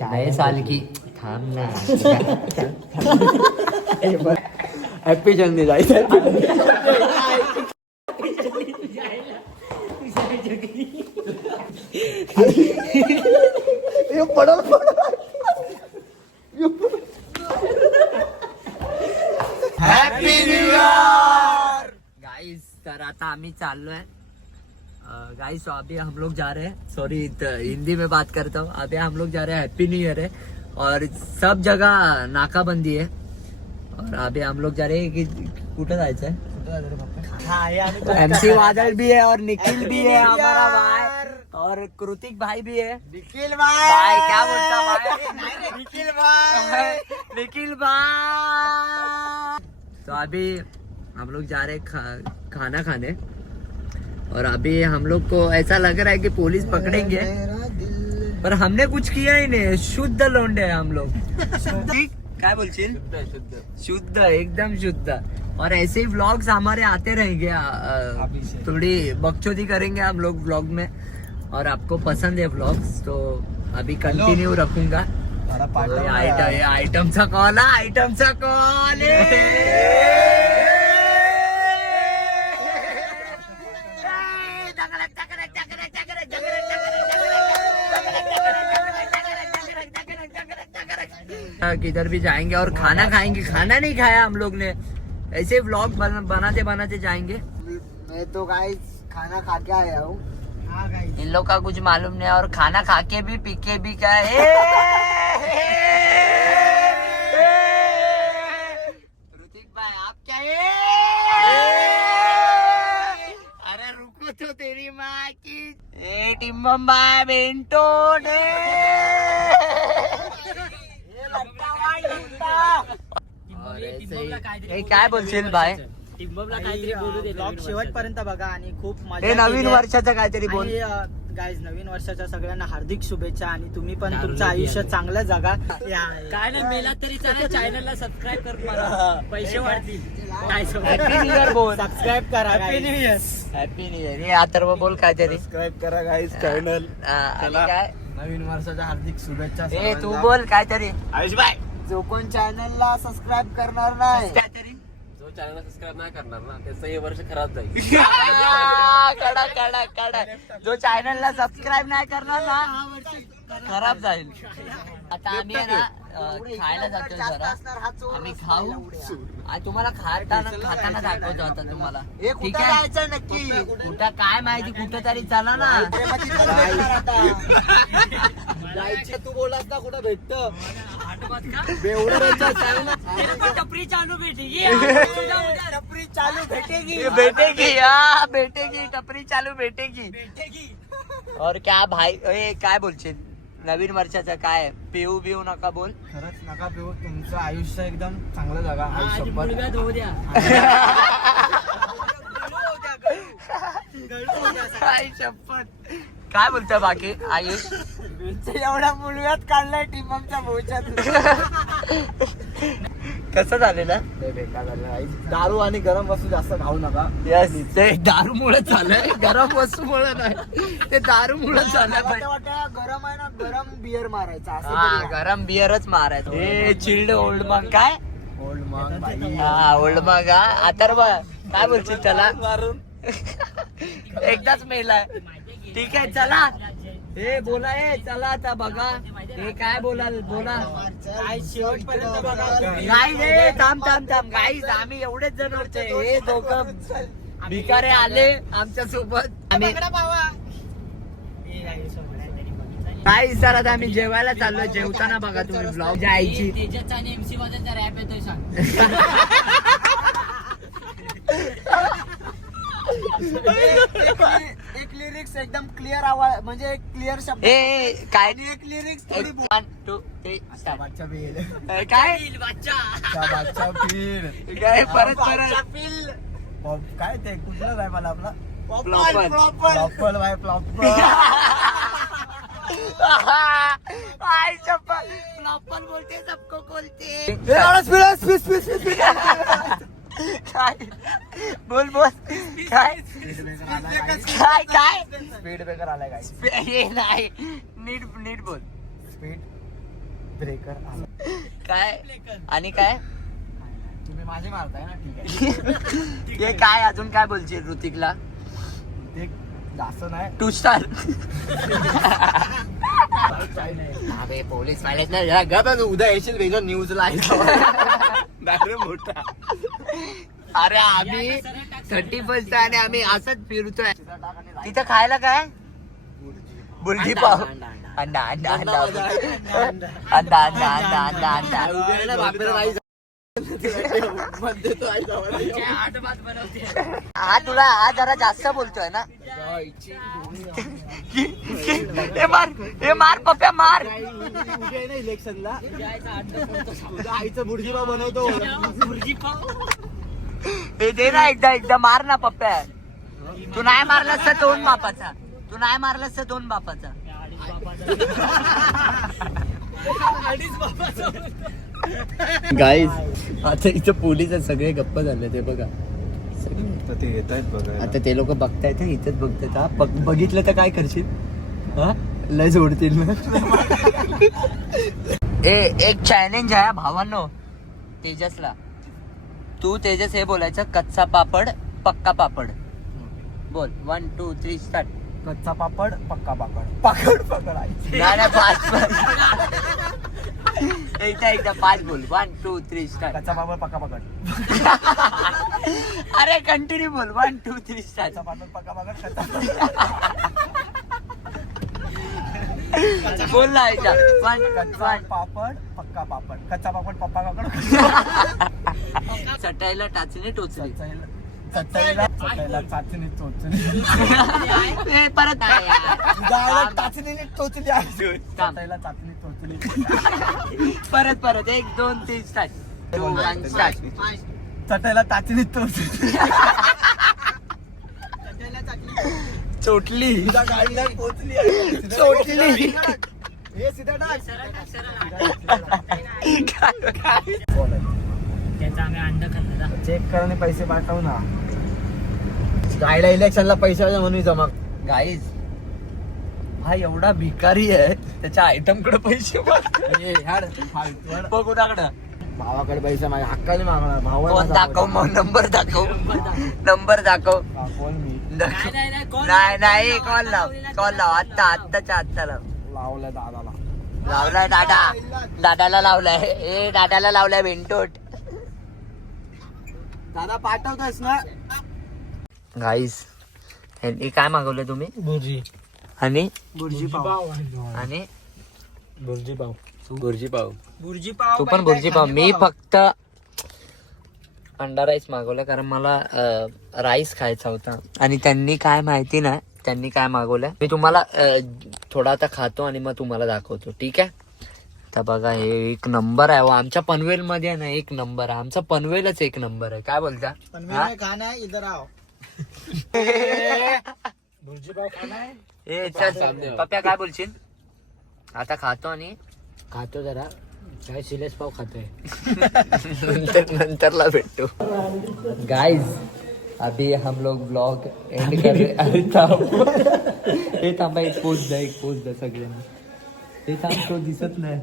नए साल की थाम ना हैप्पी जल्दी हॅपी न्यू इयर गाइस. तर आता आम्ही चाललोय गाइस. तो अभी हम लोग जा रहे हैं, सॉरी हिंदी में बात करता हूँ. अभी हम लोग जा रहे हैं, हैप्पी न्यू ईयर है और सब जगह नाकाबंदी है. और अभी हम लोग जा रहे हैं कि कुठं जायचं है. MC वादल भी है और निखिल भी है हमारा भाई और कृतिक भाई भी है. निखिल भाई क्या बोलता भाई. निखिल भाई. तो अभी हम लोग जा रहे हैं खाना खाने और अभी हम लोग को ऐसा लग रहा है कि पुलिस पकड़ेंगे पर हमने कुछ किया ही नहीं. शुद्ध लोंडे हैं हम लोग. क्या बोलशील. शुद्ध एकदम शुद्ध. और ऐसे ही व्लॉग्स हमारे आते रहेंगे. थोड़ी बकचोदी करेंगे हम लोग व्लॉग में और आपको पसंद है व्लॉग्स तो अभी कंटिन्यू रखूंगा. आइटमचा कॉल आहे. आइटमचा कॉल किधर भी जाएंगे और खाना खाएंगे. खाना नहीं खाया हम लोग ने, ऐसे व्लॉग बनाते बनाते जाएंगे. मैं तो गाइस खाना खा के आया हूँ. इन लोग का कुछ मालूम नहीं और खाना खा के भी पी के भी क्या है. ऋतिक भाई आप क्या है. अरे रुको तो तेरी माँ की. टिम्बम भाई बेंटो काय बोलशील भाई. ब्लॉग शेवटपर्यंत बघा आणि खूप मजा. हे नवीन वर्षाचं काहीतरी बोल. गाईज नवीन वर्षाच्या सगळ्यांना हार्दिक शुभेच्छा आणि तुम्ही पण तुमचं आयुष्य चांगलं जगा. काय नाही मेला तरी चालेल. चॅनलला सबस्क्राईब कर, पैसे वाढतील. हॅपी न्यू इयर बोल. सबस्क्राईब करा. Happy new year. Happy new year. हे अथर्व बोल काहीतरी. सबस्क्राईब करा गाईज चॅनल. काय नवीन वर्षाच्या हार्दिक शुभेच्छा. हे तू बोल काहीतरी. आयुष भाई जो कोण चॅनलला सबस्क्राईब करणार नाही, जो चॅनलला सबस्क्राईब नाही करणार ना त्याचं हे वर्ष खराब जाईल. कडा कडा कडा. जो चॅनलला सबस्क्राईब नाही करणार ना खराब जाईल. आता आम्ही आहे ना खायला जातोय जरा. आम्ही खाऊ आणि तुम्हाला खाताना दाखवतो आता तुम्हाला. ठीक आहे जायचं नक्की. कुठं काय माहिती कुठं तरी चला ना. जायचं तू बोलास ना कुठं भेटत. टपरी चालू भेटेगी. टपरी चालू भेटेगी. भेटेगी टपरी चालू भेटेगी. और क्या भाई काय बोलशील नवीन वर्षाचं काय. पिऊ बिऊ नका बोल. खरंच नका पिऊ. तुमचं आयुष्य एकदम चांगलं जगा. आज मुलगात होऊ द्या. काय शपथ. काय बोलतोय बाकी आयुष. एवढा मुलगात काढलाय टिममच्या भोजन. कसं झालेलं. दारू आणि गरम वस्तू जास्त खाऊ नका. यस ते दारू मुळे झालंय. गरम वस्तू मुळे नाही ते दारू मुळे झालंय. गरम आहे ना गरम बियर मारायचा. हा गरम बियरच मारायचं. हे चिल्ड ओल्ड मग काय. ओल्ड मग हा ओल्ड मग अथर्व काय बोलशील त्याला. एकदाच मेलाय. ठीक आहे चला. हे बोला. चला आता बघा. हे काय बोला. शेवटपर्यंत बघा. गाईज थांब गाईज आम्ही एवढेच जण होते. हे दोघं भिकारे आले आमच्या सोबत. आम्ही काय सर आता आम्ही जेवायला चाललोय. जेवताना बघा तुम्ही ब्लॉग जायची. तेजसचा आणि MC वादलचा रॅप येतोय सांग. एक लिरिक्स एकदम क्लिअर आवाज म्हणजे एक क्लिअर शब्द. काय एक लिरिक्स 1 2 3 शाबासच्या पील. काय शाबासच्या पील. काय परत काय ते कुठलं आहे मला आपला फ्लॉपल. फ्लॉपल बाय फ्लॉपल. फ्लॉपल बोलते सबको बोलते. काय बोल काय स्पीड ब्रेकर आलाय काय. हे नाही नीट बोल. स्पीड ब्रेकर काय आणि काय तुम्ही माझे मारताय ना ठीक आहे. ते काय अजून काय बोलशील ऋतिकला ते जास्त नाही टू स्टार अबे पोलीस वालेच ना गप उद्या येशील वेगळं न्यूजला मोठा अरे आम्ही 31 आणि आम्ही असंच फिरतोय तिथं खायला काय बुलटी पाव अंडा अंडा अंडा अंडा अंडा अंडा अंडा अंडा हा तुला हा जरा जास्त बोलतोय ना हे मार पप्प्या मार इलेक्शनला आईचं बुर्जीबा बनवतो हे दे ना एकदा मार ना पप्प्या तू नाही मारलास तर 2 बापाचा तू नाही मारलास तर 2 बापाचा गाईज आता इथं पोलीस सगळे गप्प झाले ते बघा ते येत आहेत बघा आता ते लोक बघतायत इथेच बघतायत हा बघितलं तर काय करशील हा लय सोडतील ना एक चॅलेंज आहे भावांनो तेजसला तू तेजस हे बोलायचं कच्चा पापड पक्का पापड बोल 1 2 3 स्टार्ट कच्चा पापड पक्का पापड पापड पकडायचे नाही 5 एकदा 5 बोल 1 2 3 स्टार्ट कच्चा पापड पक्का पकड अरे कंटिन्यू बोल 1 2 3 स्टार्ट कच्चा पापड पक्का पकड बोल ना याच्या कच्चा पापड पक्का पापड कच्चा पापड पप्पा पापड चटाईला टाचणी टोचली चटईला चाचणी टोचली ए, परत चाचणीने टोचली चटईला चाचणी टोचली परत 1 2 3 स्टार्ट 2 1 स्टार्ट चटईला चाचणी टोचली चोटली गाडीला पोचली चोटली हे सीधा टाक त्याचा आम्ही अंडा खाल्लं चेक कर आणि पैसे पाठव ना गायला इलेक्शनला पैसे म्हणून जमा गाईज हा एवढा भिकारी आहे त्याच्या आयटम कडे पैसे कुणाकडं भावाकडे पैसे माझ्या हक्काने मागणार फोन दाखव मग नंबर दाखव फोन मी नाही कॉल लाव आत्ताच्या लाव लावलाय दादाला लावलाय दादाला लावलाय बेंटोट दादा पाठवतोस ना गाईस हे काय मागवलं तुम्ही भुर्जी आणि भुर्जी पाव आणि भुर्जी पाव भुर्जी पाव भुर्जी पाव तू पण भुर्जी पाव मी फक्त अंडा राईस मागवला कारण मला राईस खायचा होता आणि त्यांनी काय माहिती नाही त्यांनी काय मागवलं मी तुम्हाला थोडा आता खातो आणि मग तुम्हाला दाखवतो ठीक आहे तर बघा हे 1 नंबर आहे आमच्या पनवेल मध्ये ना 1 नंबर आहे आमचा पनवेलच 1 नंबर आहे काय बोलता खाना है इधर आओ भुर्जी पाव खाना है ए चल पप्प्या काय बोलशील आता खातो आणि खातो जरा काय शिलेस पाव खातोय नंतरला भेटतो गाइस अभी हम लोग ब्लॉग एंड कर रहे अरे हे थांबा एक पोच द्या सगळ्यांना हे थांब तो दिसत नाही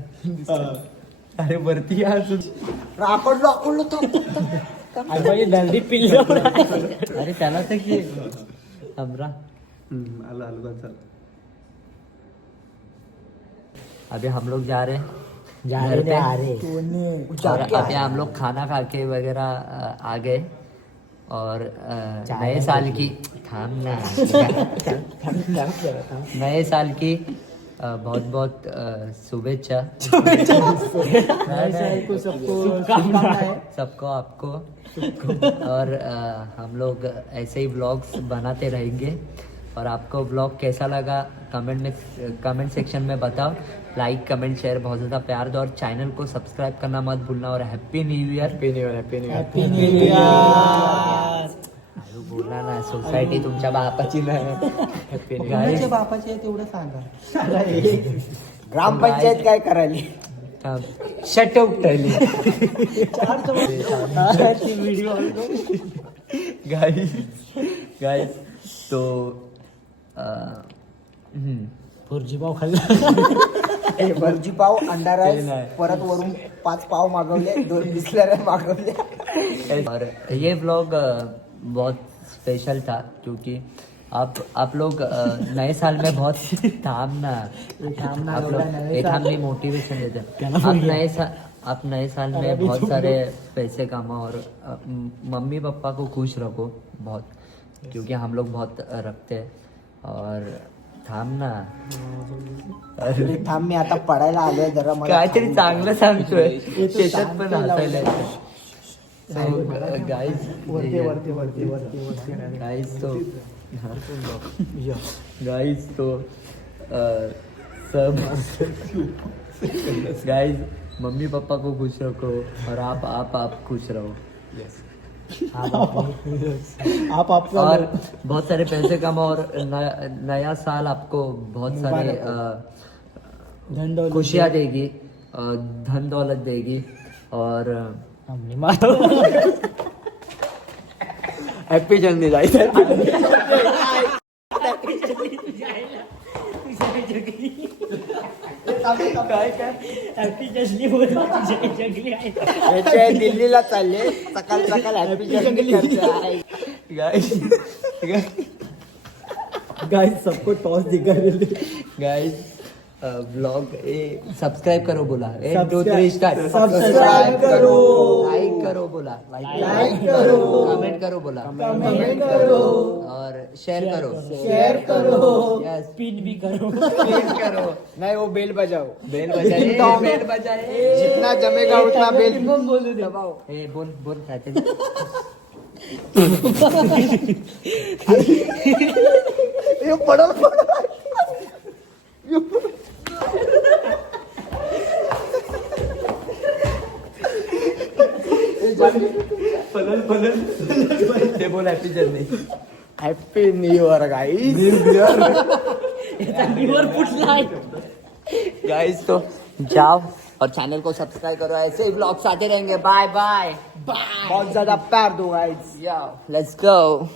अरे वरती आकडलो दंडी पिल्ल अरे त्याला तर की हमरा अभी हम लोग जा रहे हैं घर पे और अभी हम लोग खाना खा के वगैरह आ गए और नए साल की नए साल की बहुत बहुत शुभेच्छा सबको आपको और हम लोग ऐसे ही व्लॉग्स बनाते रहेंगे और आपको व्लॉग कैसा लगा कमेंट सेक्शन में बताओ लाइक कमेंट शेयर बहुत ज़्यादा प्यार दो और चैनल को सब्सक्राइब करना मत भूलना और हैप्पी न्यू ईयर बोला ना सोसायटी तुमच्या बापाची नाही बापाची आहे तेवढं सांगा ग्रामपंचायत काय करायला शट उठली गाइस तो भुर्जी पाव खाल्ला भुर्जी पाव अंडा राईस परत वरून 5 पाव मागवले 2 बिस्लऱ्या मागवल्या. और ये व्लॉग बहुत स्पेशल था क्योंकि आप लोग नए साल में बहुत थामना मोटिवेशन देते हैं. आप नए साल में बहुत सारे पैसे कमाओ और मम्मी पापा को खुश रखो बहुत, क्योंकि हम लोग बहुत रखते हैं. और थांबना थांब मी आता पडायला आलोय जरा मला काहीतरी चांगलं सांगतोय. त्याच्यात पण हसायला गाईज गाइस तो सब गाइस मम्मी पापा को खुश रखो और आप खुश रहो. आप और बहुत सारे पैसे कमाओ और नया साल आपको बहुत सारे खुशियाँ देगी, धन दौलत देगी. और हॅपी जर्नी जायचं. दिल्लीला चालले सकाळ सकाळ हॅपी जर्नी. गाइस सबको टॉस दिखा गाइस ब्लॉग सब्सक्राइब करो बोला. 1 2 3 स्टार्ट. सब्सक्राइब करो, लाइक करो बोला. लाइक करो, कमेंट करो बोला. कमेंट करो और शेयर करो. शेयर करो, यस पिन भी करो. प्लीज करो. नहीं वो बेल बजाओ. बेल बजाए. बेल बजाए. जितना जमेगा उतना बेल दबाओ. ए बोल चाहते ये पडल ते बोल happy journey. Happy new year guys. न्यूवर फुटलाय. गाइस तो जाओ और चैनल को सब्सक्राइब करो. ऐसे ही ब्लॉग्स आते रहेंगे. Bye bye. बहुत ज्यादा प्यार दो गाइस. या लेट्स गो.